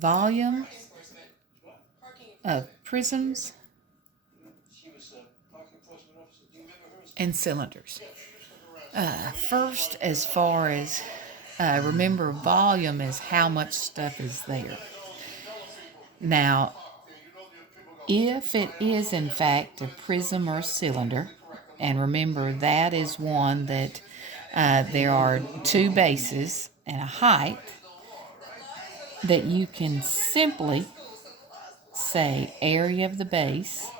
volume of prisms and cylinders. First, as far as remember, volume is how much stuff is there. Now, if it is in fact a prism or a cylinder, and remember that is one that there are two bases and a height, that you can simply say area of the base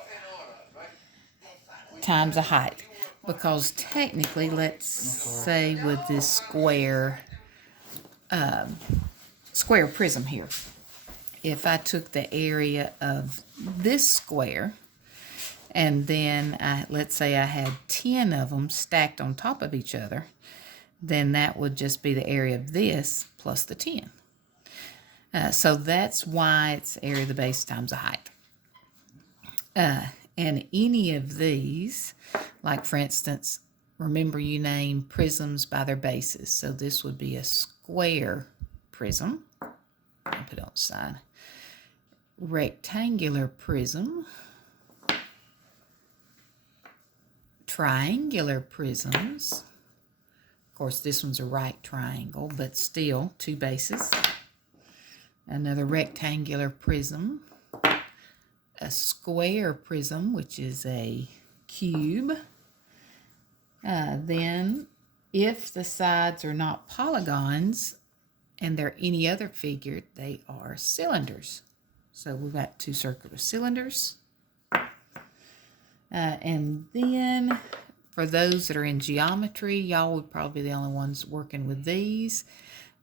times a height. Because technically, let's say with this square prism here, if I took the area of this square, and then let's say I had 10 of them stacked on top of each other, then that would just be the area of this plus the 10. So that's why it's area of the base times the height. And any of these, like for instance, remember you name prisms by their bases. So this would be a square prism. I'll put it on the side. Rectangular prism. Triangular prisms. Of course, this one's a right triangle, but still two bases. Another rectangular prism. A square prism, which is a cube. Then, if the sides are not polygons and they're any other figure, they are cylinders. So we've got two circular cylinders. And then, for those that are in geometry, y'all would probably be the only ones working with these,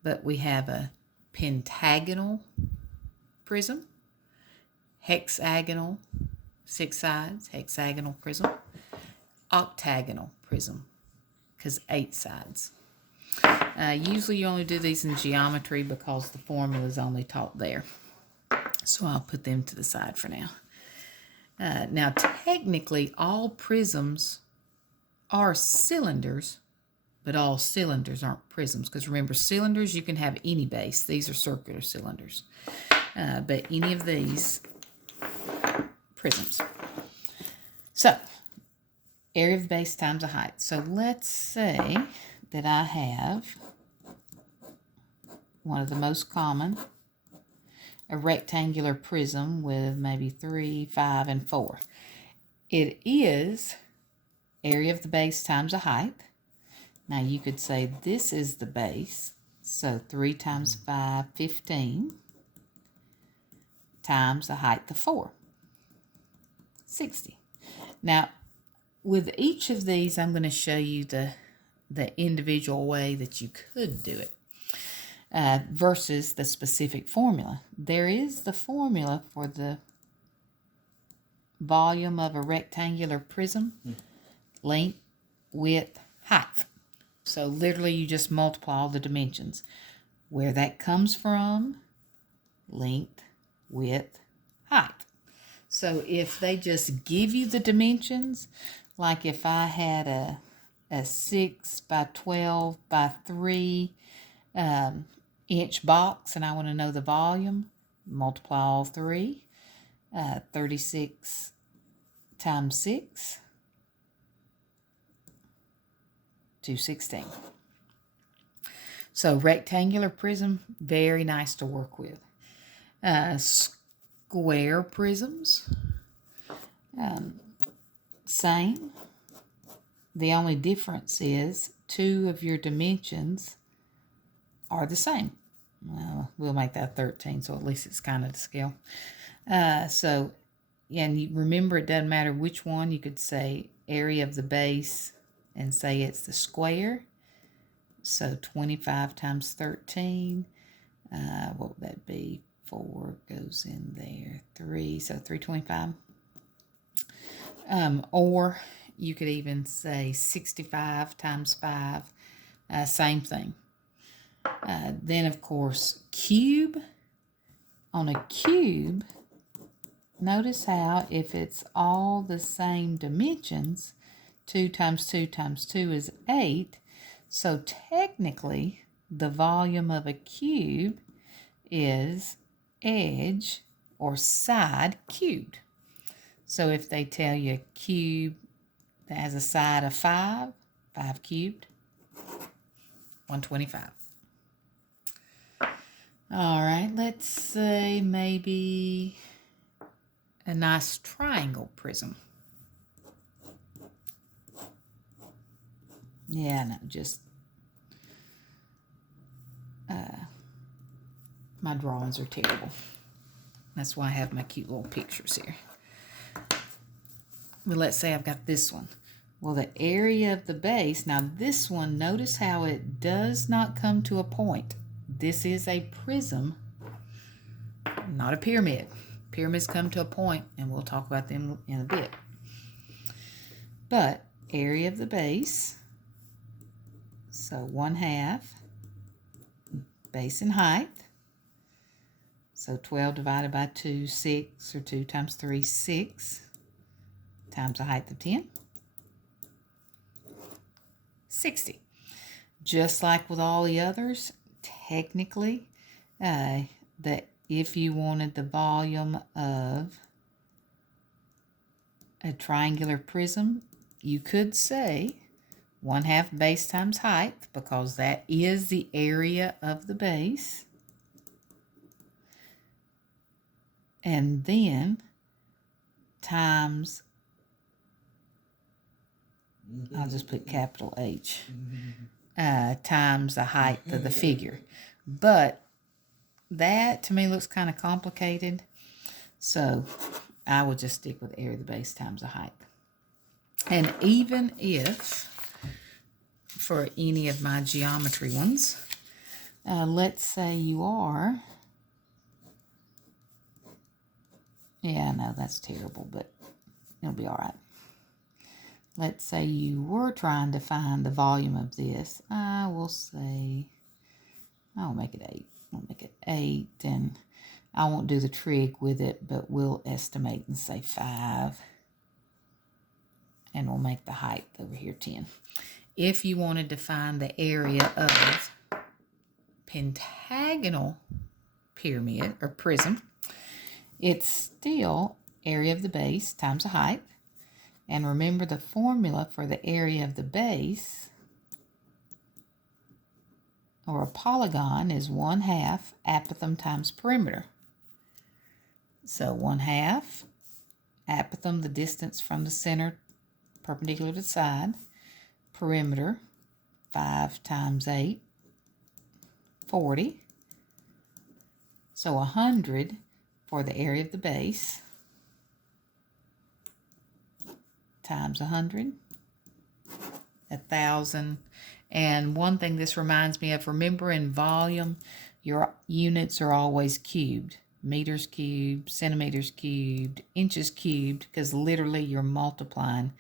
but we have a pentagonal prism, hexagonal, 6 sides, hexagonal prism, octagonal prism, because 8 sides. Usually you only do these in geometry because the formula is only taught there. So I'll put them to the side for now. Now, technically, all prisms are cylinders, but all cylinders aren't prisms. Because remember, cylinders, you can have any base. These are circular cylinders. But any of these, prisms. So, area of the base times the height. So let's say that I have one of the most common, a rectangular prism with maybe 3, 5, and 4. It is area of the base times the height. Now you could say this is the base, so 3 times 5, 15, times the height of 4, 60. Now, with each of these, I'm going to show you the individual way that you could do it versus the specific formula. There is the formula for the volume of a rectangular prism, length, width, height. So literally you just multiply all the dimensions. Where that comes from, length, width, height. So if they just give you the dimensions, like if I had a 6 by 12 by 3 inch box and I want to know the volume, multiply all three. 36 times 6, 216. So rectangular prism, very nice to work with. Square prisms, same. The only difference is 2 of your dimensions are the same. We'll make that 13, so at least it's kind of to scale. So, and you remember, it doesn't matter which one. You could say area of the base and say it's the square. So 25 times 13, what would that be? 4 goes in there, 3, so 325. Or you could even say 65 times 5, same thing. Then, of course, cube. On a cube, notice how if it's all the same dimensions, 2 times 2 times 2 is 8. So technically, the volume of a cube is edge or side cubed. So if they tell you a cube that has a side of 5, 5 cubed, 125. All right, let's say maybe a nice triangle prism. Yeah, no, just my drawings are terrible. That's why I have my cute little pictures here. But let's say I've got this one. Well, the area of the base, now this one, notice how it does not come to a point. This is a prism, not a pyramid. Pyramids come to a point, and we'll talk about them in a bit. But area of the base, so 1/2 base and height. So 12 divided by 2, 6, or 2 times 3, 6, times the height of 10, 60. Just like with all the others, technically, that if you wanted the volume of a triangular prism, you could say 1/2 base times height, because that is the area of the base. And then times, I'll just put capital H, times the height of the figure. But that to me looks kind of complicated, so I would just stick with area of the base times the height. And even if, for any of my geometry ones, let's say you are, yeah, no, that's terrible, but it'll be all right. Let's say you were trying to find the volume of this. I will say, I'll make it 8. I'll make it 8, and I won't do the trig with it, but we'll estimate and say 5. And we'll make the height over here 10. If you wanted to find the area of pentagonal pyramid or prism, it's still area of the base times the height. And remember, the formula for the area of the base, or a polygon, is 1/2 apothem times perimeter. So 1/2 apothem, the distance from the center perpendicular to the side, perimeter, 5 times 8, 40. So 100 for the area of the base times 100, 1,000. And one thing this reminds me of, remember in volume, your units are always cubed. Meters cubed, centimeters cubed, inches cubed, because literally you're multiplying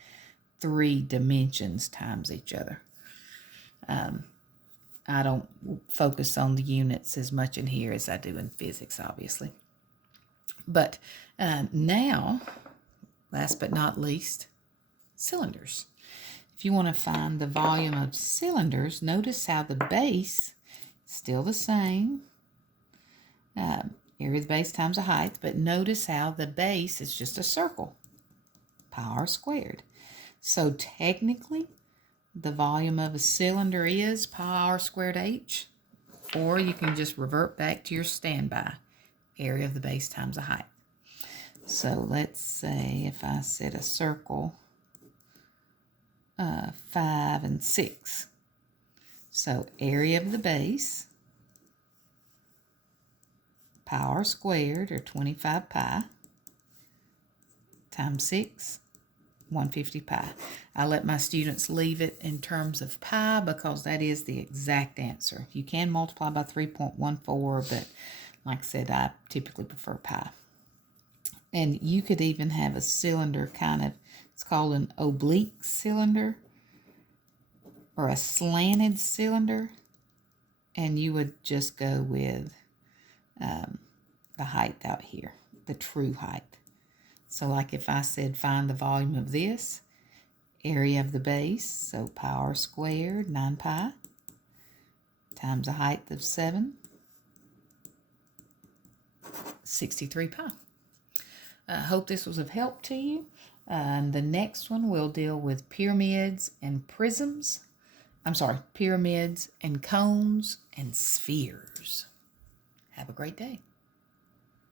3 dimensions times each other. I don't focus on the units as much in here as I do in physics, obviously. But now, last but not least, cylinders. If you want to find the volume of cylinders, notice how the base is still the same. Area of the base times the height, but notice how the base is just a circle, pi r squared. So technically, the volume of a cylinder is pi r squared h, or you can just revert back to your standby, area of the base times the height. So let's say if I said a circle, 5 and 6. So area of the base, pi r squared, or 25 pi, times 6, 150 pi. I let my students leave it in terms of pi because that is the exact answer. You can multiply by 3.14, but like I said, I typically prefer pi. And you could even have a cylinder kind of, it's called an oblique cylinder or a slanted cylinder, and you would just go with the height out here, the true height. So like if I said find the volume of this, area of the base, so pi r squared, 9 pi, times the height of 7, 63 pi. I hope this was of help to you. The next one will deal with pyramids and prisms. Pyramids and cones and spheres. Have a great day.